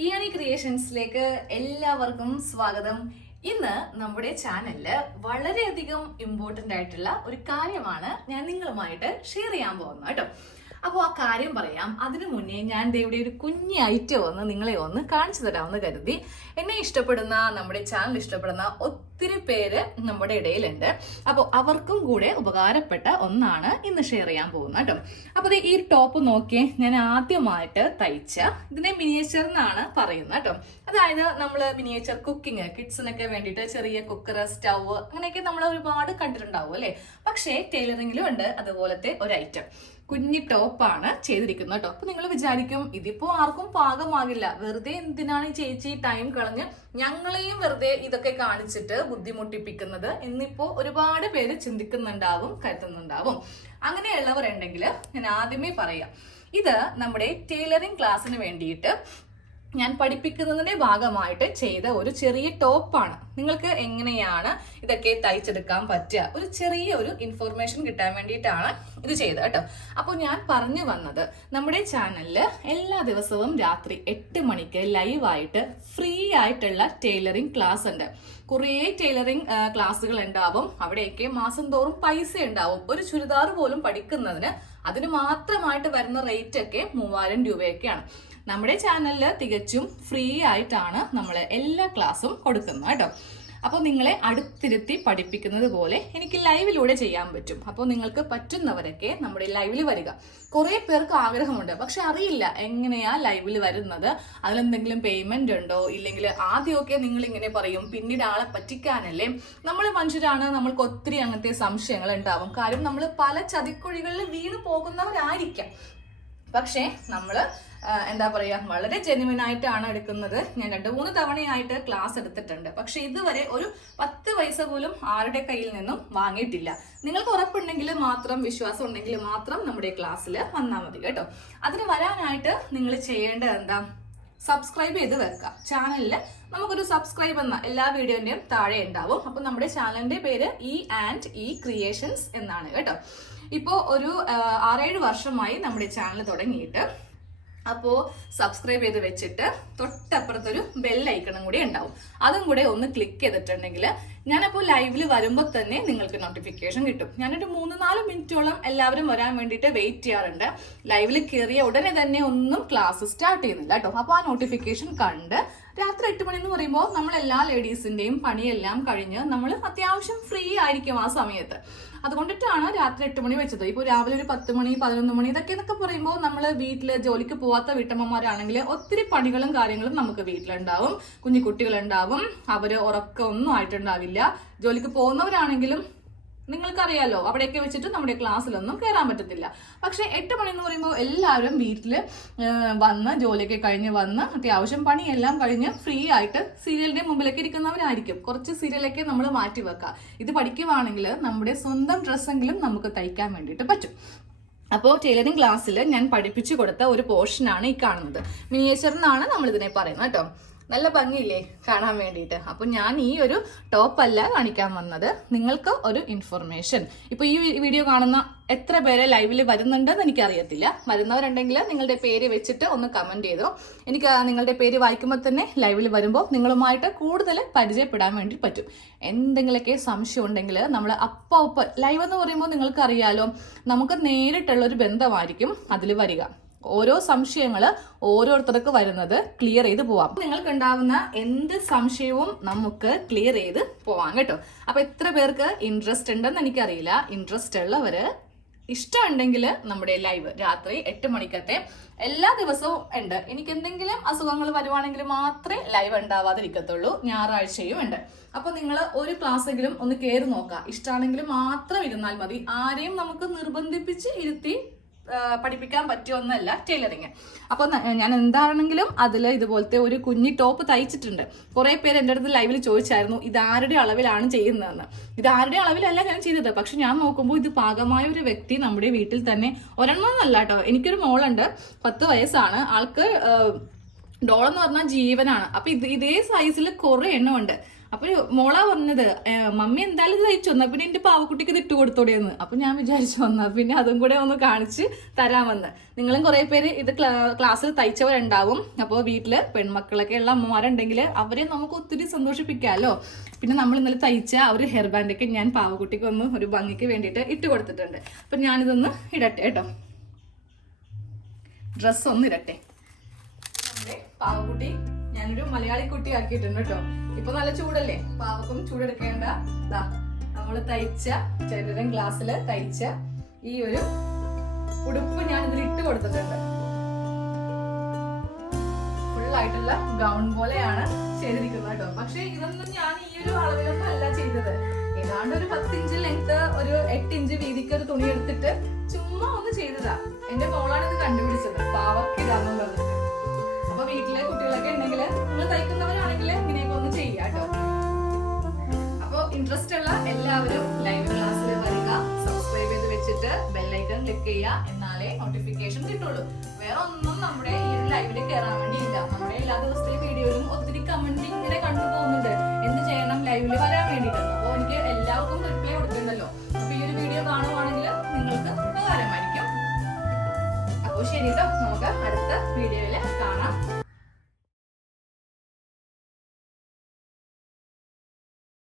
ഇയാനി ക്രിയേഷൻസിലേക്ക് എല്ലാവർക്കും സ്വാഗതം. ഇന്ന് നമ്മുടെ ചാനലില് വളരെയധികം ഇമ്പോർട്ടന്റ് ആയിട്ടുള്ള ഒരു കാര്യമാണ് ഞാൻ നിങ്ങളുമായിട്ട് ഷെയർ ചെയ്യാൻ പോകുന്നത് കേട്ടോ. അപ്പോൾ ആ കാര്യം പറയാം. അതിനു മുന്നേ ഞാൻ ഇവിടെ ഒരു കുഞ്ഞ് ഐറ്റം ഒന്ന് നിങ്ങളെ ഒന്ന് കാണിച്ചു തരാമെന്ന് കരുതി. എന്നെ ഇഷ്ടപ്പെടുന്ന, നമ്മുടെ ചാനൽ ഇഷ്ടപ്പെടുന്ന ഒത്തിരി പേര് നമ്മുടെ ഇടയിലുണ്ട്. അപ്പോൾ അവർക്കും കൂടെ ഉപകാരപ്പെട്ട ഒന്നാണ് ഇന്ന് ഷെയർ ചെയ്യാൻ പോകുന്നത് കേട്ടോ. അപ്പോൾ ഈ ഒരു ടോപ്പ് നോക്കിയേ, ഞാൻ ആദ്യമായിട്ട് തയ്ച്ച, ഇതിനെ മിനിയേച്ചർ എന്നാണ് പറയുന്നത് കേട്ടോ. അതായത് നമ്മൾ മിനിയേച്ചർ കുക്കിംഗ്, കിഡ്സിനൊക്കെ വേണ്ടിയിട്ട് ചെറിയ കുക്കർ, സ്റ്റവ് അങ്ങനെയൊക്കെ നമ്മൾ ഒരുപാട് കണ്ടിട്ടുണ്ടാവും അല്ലെ. പക്ഷേ ടൈലറിംഗിലും ഉണ്ട് അതുപോലത്തെ ഒരു ഐറ്റം. കുഞ്ഞി ടോപ്പാണ് ചെയ്തിരിക്കുന്നത് കേട്ടോ. അപ്പൊ നിങ്ങൾ വിചാരിക്കും ഇതിപ്പോ ആർക്കും പാകമാകില്ല, വെറുതെ എന്തിനാണ് ഈ ചേച്ചി ടൈം കളഞ്ഞ് ഞങ്ങളെയും വെറുതെ ഇതൊക്കെ കാണിച്ചിട്ട് ബുദ്ധിമുട്ടിപ്പിക്കുന്നത് എന്നിപ്പോ ഒരുപാട് പേര് ചിന്തിക്കുന്നുണ്ടാവും, കരുതുന്നുണ്ടാവും. അങ്ങനെയുള്ളവരുണ്ടെങ്കിൽ ഞാൻ ആദ്യമേ പറയാം, ഇത് നമ്മുടെ ടൈലറിംഗ് ക്ലാസ്സിന് വേണ്ടിയിട്ട് ഞാൻ പഠിപ്പിക്കുന്നതിന്റെ ഭാഗമായിട്ട് ചെയ്ത ഒരു ചെറിയ ടോപ്പാണ്. നിങ്ങൾക്ക് എങ്ങനെയാണ് ഇതൊക്കെ തയ്ച്ചെടുക്കാൻ പറ്റുക, ഒരു ചെറിയ ഒരു ഇൻഫോർമേഷൻ കിട്ടാൻ വേണ്ടിയിട്ടാണ് ഇത് ചെയ്തത് കേട്ടോ. അപ്പോൾ ഞാൻ പറഞ്ഞു വന്നത്, നമ്മുടെ ചാനലില് എല്ലാ ദിവസവും രാത്രി 8 മണിക്ക് ലൈവായിട്ട് ഫ്രീ ആയിട്ടുള്ള ടൈലറിംഗ് ക്ലാസ് ഉണ്ട്. കുറേ ടൈലറിംഗ് ക്ലാസ്സുകൾ ഉണ്ടാവും. അവിടെയൊക്കെ മാസം തോറും പൈസ ഉണ്ടാവും. ഒരു ചുരിദാർ പോലും പഠിക്കുന്നതിന് അതിന് മാത്രമായിട്ട് വരുന്ന റേറ്റ് ഒക്കെ 3000 രൂപയൊക്കെയാണ്. നമ്മുടെ ചാനലിൽ തികച്ചും ഫ്രീ ആയിട്ടാണ് നമ്മൾ എല്ലാ ക്ലാസ്സും കൊടുക്കുന്നത് കേട്ടോ. അപ്പോൾ നിങ്ങളെ അടുത്തിരുത്തി പഠിപ്പിക്കുന്നത് പോലെ എനിക്ക് ലൈവിലൂടെ ചെയ്യാൻ പറ്റും. അപ്പോൾ നിങ്ങൾക്ക് പറ്റുന്നവരൊക്കെ നമ്മുടെ ലൈവിൽ വരിക. കുറേ പേർക്ക് ആഗ്രഹമുണ്ട്, പക്ഷെ അറിയില്ല എങ്ങനെയാ ലൈവിൽ വരുന്നത്, അതിലെന്തെങ്കിലും പേയ്മെന്റ് ഉണ്ടോ, ഇല്ലെങ്കിൽ ആദ്യമൊക്കെ നിങ്ങൾ ഇങ്ങനെ പറയും, പിന്നീട് ആളെ പറ്റിക്കാനല്ലേ. നമ്മൾ മനുഷ്യരാണ്, നമ്മൾക്ക് ഒത്തിരി അങ്ങനത്തെ സംശയങ്ങൾ ഉണ്ടാവും. കാര്യം നമ്മൾ പല ചതിക്കുഴികളിൽ വീണ് പോകുന്നവരായിരിക്കാം. പക്ഷേ നമ്മള് എന്താ പറയാ, വളരെ ജെന്യുവൻ ആയിട്ടാണ് എടുക്കുന്നത്. ഞാൻ 2-3 തവണയായിട്ട് ക്ലാസ് എടുത്തിട്ടുണ്ട്. പക്ഷെ ഇതുവരെ ഒരു 10 പൈസ പോലും ആരുടെ കയ്യിൽ നിന്നും വാങ്ങിയിട്ടില്ല. നിങ്ങൾക്ക് ഉറപ്പുണ്ടെങ്കിൽ മാത്രം, വിശ്വാസം ഉണ്ടെങ്കിൽ മാത്രം നമ്മുടെ ക്ലാസ്സിൽ വന്നാൽ മതി കേട്ടോ. അതിന് വരാനായിട്ട് നിങ്ങൾ ചെയ്യേണ്ടത് എന്താ, സബ്സ്ക്രൈബ് ചെയ്ത് വെക്കുക. ചാനലിൽ നമുക്കൊരു സബ്സ്ക്രൈബ് എന്ന എല്ലാ വീഡിയോന്റെയും താഴെ ഉണ്ടാവും. അപ്പൊ നമ്മുടെ ചാനലിന്റെ പേര് E&E ക്രിയേഷൻസ് എന്നാണ് കേട്ടോ. ഇപ്പോ ഒരു 6-7 വർഷമായി നമ്മുടെ ചാനൽ തുടങ്ങിയിട്ട്. അപ്പോൾ സബ്സ്ക്രൈബ് ചെയ്ത് വെച്ചിട്ട് തൊട്ടപ്പുറത്തൊരു ബെൽ ഐക്കണും കൂടി ഉണ്ടാവും. അതും കൂടെ ഒന്ന് ക്ലിക്ക് ചെയ്തിട്ടുണ്ടെങ്കിൽ ഞാനപ്പോൾ ലൈവിൽ വരുമ്പോൾ തന്നെ നിങ്ങൾക്ക് നോട്ടിഫിക്കേഷൻ കിട്ടും. ഞാനൊരു 3-4 മിനിറ്റോളം എല്ലാവരും വരാൻ വേണ്ടിയിട്ട് വെയിറ്റ് ചെയ്യാറുണ്ട്. ലൈവിൽ കയറിയ ഉടനെ തന്നെ ഒന്നും ക്ലാസ് സ്റ്റാർട്ട് ചെയ്യുന്നില്ല കേട്ടോ. അപ്പോൾ ആ നോട്ടിഫിക്കേഷൻ കണ്ട് രാത്രി 8 മണി എന്ന് പറയുമ്പോൾ നമ്മൾ എല്ലാ ലേഡീസിന്റെയും പണിയെല്ലാം കഴിഞ്ഞ് നമ്മൾ അത്യാവശ്യം ഫ്രീ ആയിരിക്കും ആ സമയത്ത്. അതുകൊണ്ടിട്ടാണ് രാത്രി 8 മണി വെച്ചത്. ഇപ്പോൾ രാവിലെ ഒരു 10 മണി 11 മണി ഇതൊക്കെ എന്നൊക്കെ പറയുമ്പോൾ നമ്മൾ വീട്ടില് ജോലിക്ക് പോവാത്ത വീട്ടമ്മമാരാണെങ്കിൽ ഒത്തിരി പണികളും കാര്യങ്ങളും നമുക്ക് വീട്ടിലുണ്ടാവും. കുഞ്ഞു കുട്ടികളുണ്ടാവും, അവര് ഉറക്കമൊന്നും ആയിട്ടുണ്ടാവില്ല. ജോലിക്ക് പോകുന്നവരാണെങ്കിലും നിങ്ങൾക്കറിയാലോ, അവിടെയൊക്കെ വെച്ചിട്ട് നമ്മുടെ ക്ലാസ്സിലൊന്നും കയറാൻ പറ്റത്തില്ല. പക്ഷെ 8 മണി എന്ന് പറയുമ്പോൾ എല്ലാവരും വീട്ടില് വന്ന് ജോലിയൊക്കെ കഴിഞ്ഞ് വന്ന് അത്യാവശ്യം പണിയെല്ലാം കഴിഞ്ഞ് ഫ്രീ ആയിട്ട് സീരിയലിന്റെ മുമ്പിലൊക്കെ ഇരിക്കുന്നവരായിരിക്കും. കുറച്ച് സീരിയലൊക്കെ നമ്മൾ മാറ്റി വെക്കാം. ഇത് പഠിക്കുവാണെങ്കിൽ നമ്മുടെ സ്വന്തം ഡ്രസ്സെങ്കിലും നമുക്ക് തയ്ക്കാൻ വേണ്ടിയിട്ട് പറ്റും. അപ്പോൾ ടൈലറിംഗ് ക്ലാസ്സിൽ ഞാൻ പഠിപ്പിച്ചു കൊടുത്ത ഒരു പോർഷനാണ് ഈ കാണുന്നത്. മിനിയേച്ചർ എന്നാണ് നമ്മൾ ഇതിനെ പറയുന്നത് കേട്ടോ. നല്ല ഭംഗിയില്ലേ കാണാൻ വേണ്ടിയിട്ട്. അപ്പൊ ഞാൻ ഈ ഒരു ടോപ്പല്ല കാണിക്കാൻ വന്നത്, നിങ്ങൾക്ക് ഒരു ഇൻഫർമേഷൻ. ഇപ്പൊ ഈ വീഡിയോ കാണുന്ന എത്ര പേര് ലൈവിൽ വരുന്നുണ്ടെന്ന് എനിക്കറിയത്തില്ല. വരുന്നവരുണ്ടെങ്കിൽ നിങ്ങളുടെ പേര് വെച്ചിട്ട് ഒന്ന് കമന്റ് ചെയ്തോ. എനിക്ക് നിങ്ങളുടെ പേര് വായിക്കുമ്പോൾ തന്നെ ലൈവിൽ വരുമ്പോൾ നിങ്ങളുമായിട്ട് കൂടുതൽ പരിചയപ്പെടാൻ വേണ്ടി പറ്റും. എന്തെങ്കിലുമൊക്കെ സംശയം ഉണ്ടെങ്കിൽ നമ്മൾ അപ്പം ലൈവ് എന്ന് പറയുമ്പോൾ നിങ്ങൾക്ക് അറിയാലോ, നമുക്ക് നേരിട്ടുള്ള ഒരു ബന്ധമായിരിക്കും അതിൽ വരിക. ഓരോ സംശയങ്ങൾ ഓരോരുത്തർക്ക് വരുന്നത് ക്ലിയർ ചെയ്ത് പോവാം. നിങ്ങൾക്ക് ഉണ്ടാവുന്ന എന്ത് സംശയവും നമുക്ക് ക്ലിയർ ചെയ്ത് പോവാം കേട്ടോ. അപ്പൊ എത്ര പേർക്ക് ഇൻട്രസ്റ്റ് ഉണ്ടെന്ന് എനിക്കറിയില്ല. ഇൻട്രസ്റ്റ് ഉള്ളവര്, ഇഷ്ടമുണ്ടെങ്കിൽ നമ്മുടെ ലൈവ് രാത്രി 8 മണിക്കത്തെ എല്ലാ ദിവസവും ഉണ്ട്. എനിക്ക് എന്തെങ്കിലും അസുഖങ്ങൾ വരുവാണെങ്കിൽ മാത്രമേ ലൈവ് ഉണ്ടാവാതിരിക്കത്തുള്ളൂ. ഞായറാഴ്ചയും ഉണ്ട്. അപ്പൊ നിങ്ങൾ ഒരു ക്ലാസ് എങ്കിലും ഒന്ന് കയറി നോക്കാം. ഇഷ്ടമാണെങ്കിൽ മാത്രം ഇരുന്നാൽ മതി. ആരെയും നമുക്ക് നിർബന്ധിപ്പിച്ച് ഇരുത്തി പഠിപ്പിക്കാൻ പറ്റുമെന്നല്ല ടൈലറിങ്. അപ്പൊ ഞാൻ എന്താണെങ്കിലും അതിൽ ഇതുപോലത്തെ ഒരു കുഞ്ഞി ടോപ്പ് തയ്ച്ചിട്ടുണ്ട്. കുറെ പേര് എൻ്റെ അടുത്ത് ലൈവിൽ ചോദിച്ചായിരുന്നു ഇതാരുടെ അളവിലാണ് ചെയ്യുന്നതെന്ന്. ഇതാരുടെ അളവിലല്ല ഞാൻ ചെയ്തത്. പക്ഷെ ഞാൻ നോക്കുമ്പോൾ ഇത് പാകമായ ഒരു വ്യക്തി നമ്മുടെ വീട്ടിൽ തന്നെ, ഒരെണ്ണമെന്നല്ല കേട്ടോ. എനിക്കൊരു മോളുണ്ട്, 10 വയസ്സാണ്. ആൾക്ക് ഡോളെന്ന് പറഞ്ഞാൽ ജീവനാണ്. അപ്പൊ ഇതേ സൈസിൽ കുറെ എണ്ണമുണ്ട്. അപ്പൊ മോളാ പറഞ്ഞത് മമ്മി എന്തായാലും ഇത് തയ്ച്ചു വന്നാ പിന്നെ എന്റെ പാവക്കുട്ടിക്ക് ഇത് ഇട്ട് കൊടുത്തോടെയെന്ന്. അപ്പൊ ഞാൻ വിചാരിച്ചു വന്നാ പിന്നെ അതും കൂടെ ഒന്ന് കാണിച്ച് തരാമെന്ന്. നിങ്ങളും കുറെ പേര് ഇത് ക്ലാസ്സിൽ തയ്ച്ചവരുണ്ടാവും. അപ്പോൾ വീട്ടില് പെൺമക്കളൊക്കെ ഉള്ള അമ്മമാരുണ്ടെങ്കിൽ അവരെ നമുക്ക് ഒത്തിരി സന്തോഷിപ്പിക്കാമല്ലോ. പിന്നെ നമ്മൾ ഇന്നലെ തയ്ച്ച ഒരു ഹെയർ ബാൻഡൊക്കെ ഞാൻ പാവക്കുട്ടിക്ക് ഒന്ന് ഒരു ഭംഗിക്ക് വേണ്ടിയിട്ട് ഇട്ട് കൊടുത്തിട്ടുണ്ട്. അപ്പൊ ഞാനിതൊന്ന് ഇടട്ടെ കേട്ടോ, ഡ്രസ്സ് ഒന്ന് ഇടട്ടെ. നമ്മുടെ പാവക്കുട്ടി ഞാനൊരു മലയാളി കുട്ടി ആക്കിയിട്ടുണ്ട് കേട്ടോ. ഇപ്പൊ നല്ല ചൂടല്ലേ, പാവക്കും ചൂടെടുക്കേണ്ട. നമ്മള് തയ്ച്ച ചെറുതരം ഗ്ലാസ്സില് തയ്ച്ച ഈ ഒരു ഉടുപ്പ് ഞാൻ ഇതിൽ ഇട്ട് കൊടുത്തിട്ടുണ്ട്. ഫുള്ളായിട്ടുള്ള ഗൗൺ പോലെയാണ് ചെയ്തിരിക്കുന്നത് കേട്ടോ. പക്ഷെ ഇതൊന്നും ഞാൻ ഈ ഒരു അളവിലൊന്നും അല്ല ചെയ്തത്. ഏതാണ്ട് ഒരു 10 ഇഞ്ച് ലെങ്ത്, ഒരു 8 ഇഞ്ച് വീതിക്ക് ഒരു തുണി എടുത്തിട്ട് ചുമ്മാ ഒന്ന് ചെയ്തതാ. എന്റെ മോളാണ് ഇത് കണ്ടുപിടിച്ചത്, പാവക്കിടാന്ന് പറഞ്ഞിട്ട്. അപ്പൊ വീട്ടിലെ കുട്ടികളൊക്കെ ഉണ്ടെങ്കിൽ നിങ്ങൾ തയ്ക്കുന്നവരാണെങ്കിൽ ഇങ്ങനെയൊക്കെ ഒന്ന് ചെയ്യാട്ടോ. അപ്പൊ ഇൻട്രസ്റ്റ് ഉള്ള എല്ലാവരും ലൈവ് ക്ലാസ്സിൽ വരിക, സബ്സ്ക്രൈബ് ചെയ്ത് വെച്ചിട്ട് ബെല്ലൈക്കൺ ക്ലിക്ക് ചെയ്യുക, എന്നാലേ നോട്ടിഫിക്കേഷൻ കിട്ടുള്ളൂ. വേറെ ഒന്നും നമ്മുടെ ഈ ഒരു ലൈവില് കയറാൻ വേണ്ടിയില്ല. നമ്മുടെ എല്ലാ ദിവസത്തെ വീഡിയോയിലും ഒത്തിരി കമന്റ് ഇങ്ങനെ കണ്ടു പോകുന്നുണ്ട്, എന്ത് ചെയ്യണം ലൈവില് വരാൻ വേണ്ടിയിട്ട്. അപ്പൊ എനിക്ക് എല്ലാവർക്കും റിപ്ലൈ കൊടുക്കണ്ടല്ലോ. അപ്പൊ ഈ ഒരു വീഡിയോ കാണുവാണെങ്കിൽ നിങ്ങൾക്ക് ഉപകാരമായിരിക്കും. അപ്പോൾ ശരി കേട്ടോ, നമുക്ക് അടുത്ത വീഡിയോയില് കാണാം.